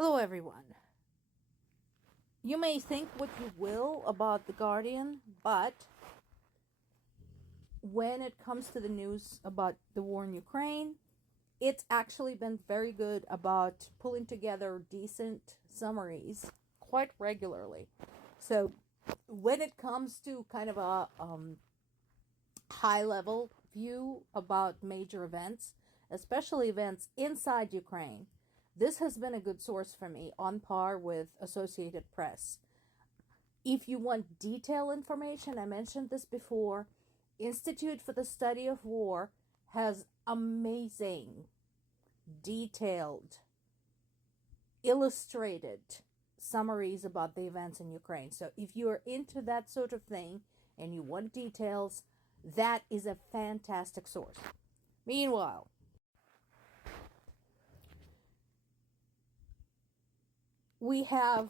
Hello, everyone. You may think what you will about The Guardian, but when it comes to the news about the war in Ukraine, it's actually been very good about pulling together decent summaries quite regularly. So, when it comes to kind of a high level view about major events, especially events inside Ukraine, this has been a good source for me, on par with Associated Press. If you want detailed information, I mentioned this before, Institute for the Study of War has amazing, detailed, illustrated summaries about the events in Ukraine. So if you're into that sort of thing and you want details, that is a fantastic source. Meanwhile, we have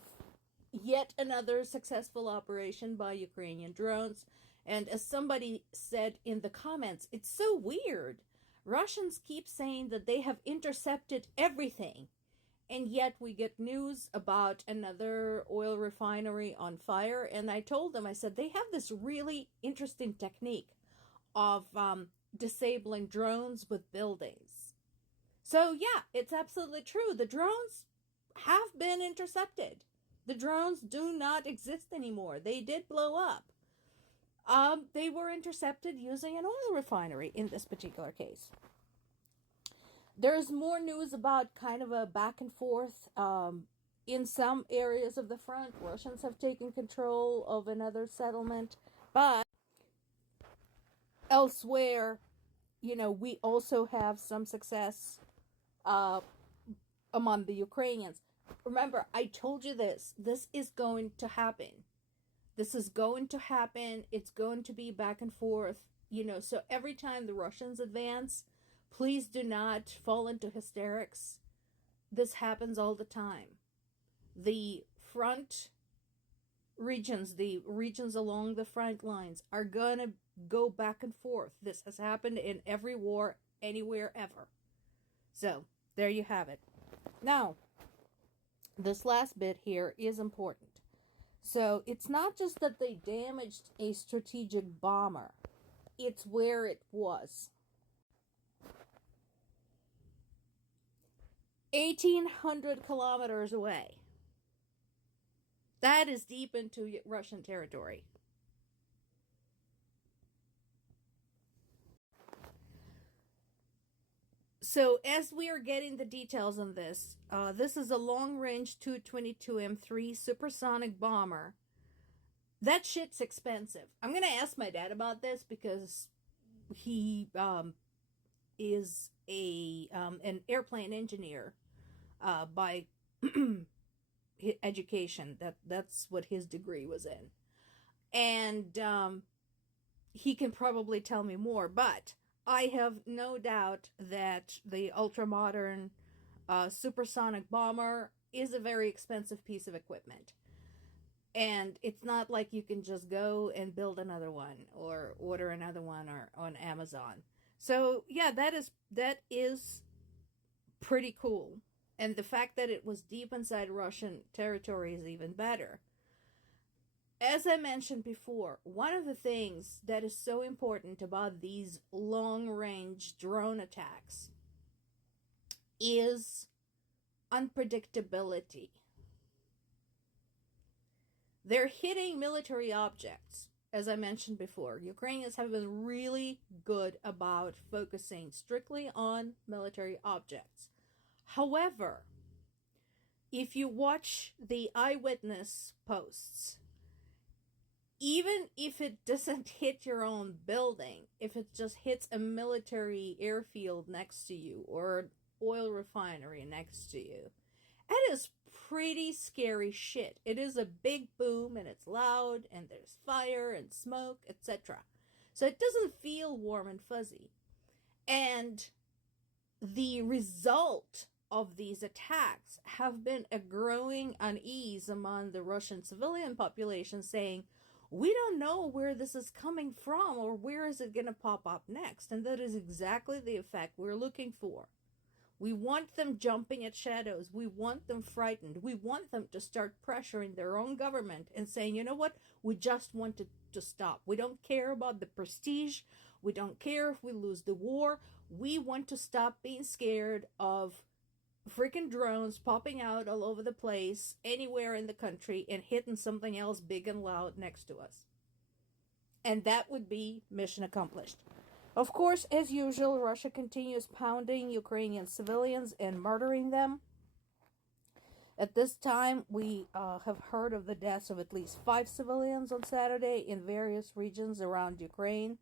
yet another successful operation by Ukrainian drones. And as somebody said in the comments, it's so weird. Russians keep saying that they have intercepted everything. And yet we get news about another oil refinery on fire. And I told them, I said, they have this really interesting technique of disabling drones with buildings. So yeah, it's absolutely true. The drones have been intercepted. The drones do not exist anymore. They did blow up. They were intercepted using an oil refinery in this particular case. There's more news about kind of a back and forth. In some areas of the front, Russians have taken control of another settlement, but elsewhere, we also have some success among the Ukrainians. Remember, I told you this. This is going to happen. This is going to happen. It's going to be back and forth. So every time the Russians advance, please do not fall into hysterics. This happens all the time. The front regions, the regions along the front lines, are going to go back and forth. This has happened in every war, anywhere, ever. So, there you have it. Now, this last bit here is important. So, it's not just that they damaged a strategic bomber. It's where it was. 1,800 kilometers away. That is deep into Russian territory. So as we are getting the details on this, this is a long-range Tu-22M3 supersonic bomber. That shit's expensive. I'm going to ask my dad about this because he is an airplane engineer by education. That's what his degree was in. And he can probably tell me more, but I have no doubt that the ultra-modern supersonic bomber is a very expensive piece of equipment. And it's not like you can just go and build another one or order another one or on Amazon. So yeah, that is pretty cool. And the fact that it was deep inside Russian territory is even better. As I mentioned before, one of the things that is so important about these long-range drone attacks is unpredictability. They're hitting military objects, as I mentioned before. Ukrainians have been really good about focusing strictly on military objects. However, if you watch the eyewitness posts, even if it doesn't hit your own building, if it just hits a military airfield next to you or an oil refinery next to you, it is pretty scary shit. It is a big boom and it's loud and there's fire and smoke, etc. So it doesn't feel warm and fuzzy. And the result of these attacks have been a growing unease among the Russian civilian population, saying, we don't know where this is coming from or where is it going to pop up next. And that is exactly the effect we're looking for. We want them jumping at shadows. We want them frightened. We want them to start pressuring their own government and saying, you know what? We just want it to stop. We don't care about the prestige. We don't care if we lose the war. We want to stop being scared of freaking drones popping out all over the place, anywhere in the country, and hitting something else big and loud next to us. And that would be mission accomplished. Of course, as usual, Russia continues pounding Ukrainian civilians and murdering them. At this time, we have heard of the deaths of at least 5 civilians on Saturday in various regions around Ukraine.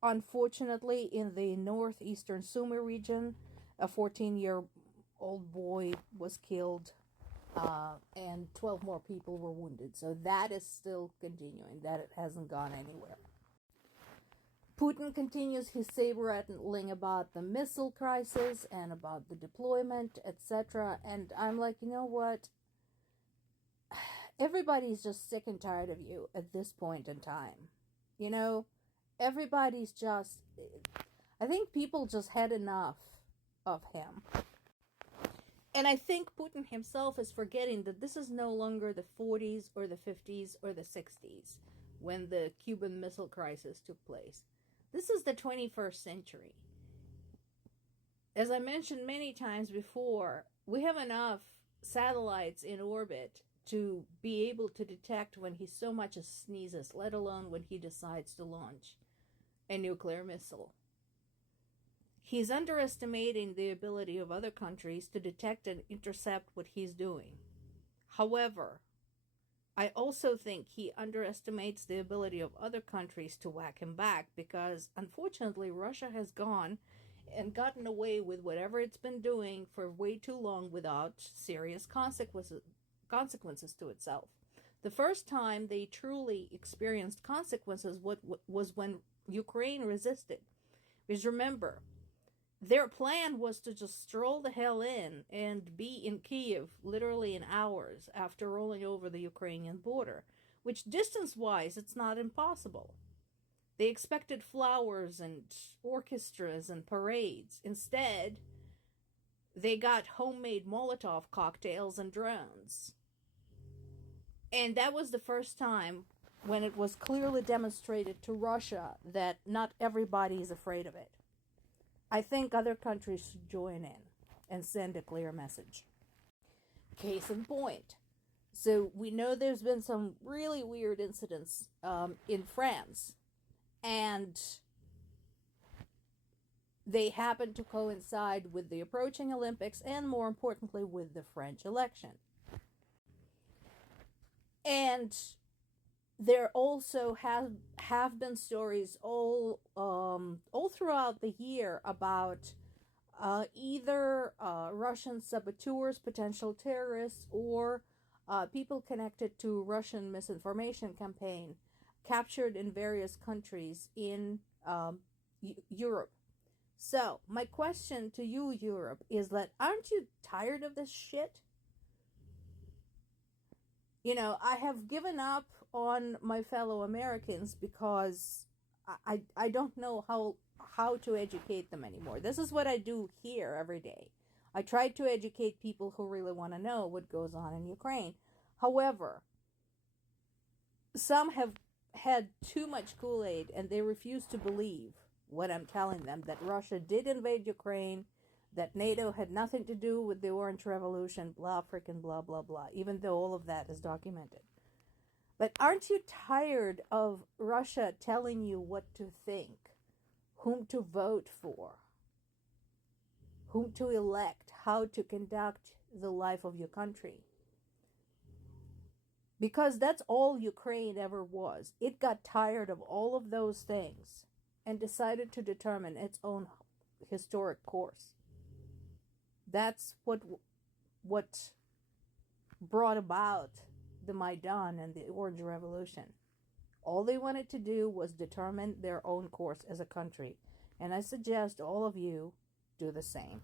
Unfortunately, in the northeastern Sumy region, a 14-year-old boy was killed. And 12 more people were wounded. So that is still continuing. That it hasn't gone anywhere. Putin continues his saber-rattling about the missile crisis and about the deployment, etc. And I'm like, you know what? Everybody's just sick and tired of you at this point in time. You know, everybody's just... I think people just had enough of him. And I think Putin himself is forgetting that this is no longer the 40s or the 50s or the 60s when the Cuban Missile Crisis took place. This is the 21st century. As I mentioned many times before, we have enough satellites in orbit to be able to detect when he so much as sneezes, let alone when he decides to launch a nuclear missile. He's underestimating the ability of other countries to detect and intercept what he's doing. However, I also think he underestimates the ability of other countries to whack him back because, unfortunately, Russia has gone and gotten away with whatever it's been doing for way too long without serious consequences to itself. The first time they truly experienced consequences was when Ukraine resisted. Because remember, their plan was to just stroll the hell in and be in Kyiv literally in hours after rolling over the Ukrainian border, which distance-wise, it's not impossible. They expected flowers and orchestras and parades. Instead, they got homemade Molotov cocktails and drones. And that was the first time when it was clearly demonstrated to Russia that not everybody is afraid of it. I think other countries should join in and send a clear message. Case in point. So we know there's been some really weird incidents in France. And they happen to coincide with the approaching Olympics and, more importantly, with the French election. And there also have been stories all throughout the year about either Russian saboteurs, potential terrorists, or people connected to Russian misinformation campaign captured in various countries in Europe. So my question to you, Europe, is that aren't you tired of this shit? You know, I have given up on my fellow Americans because I don't know how to educate them anymore. This is what I do here every day. I try to educate people who really want to know what goes on in Ukraine. However, some have had too much Kool-Aid and they refuse to believe what I'm telling them, that Russia did invade Ukraine, that NATO had nothing to do with the Orange Revolution, blah, frickin' blah, blah, blah, even though all of that is documented. But aren't you tired of Russia telling you what to think, whom to vote for, whom to elect, how to conduct the life of your country? Because that's all Ukraine ever was. It got tired of all of those things and decided to determine its own historic course. That's what brought about the Maidan and the Orange Revolution. All they wanted to do was determine their own course as a country. And I suggest all of you do the same.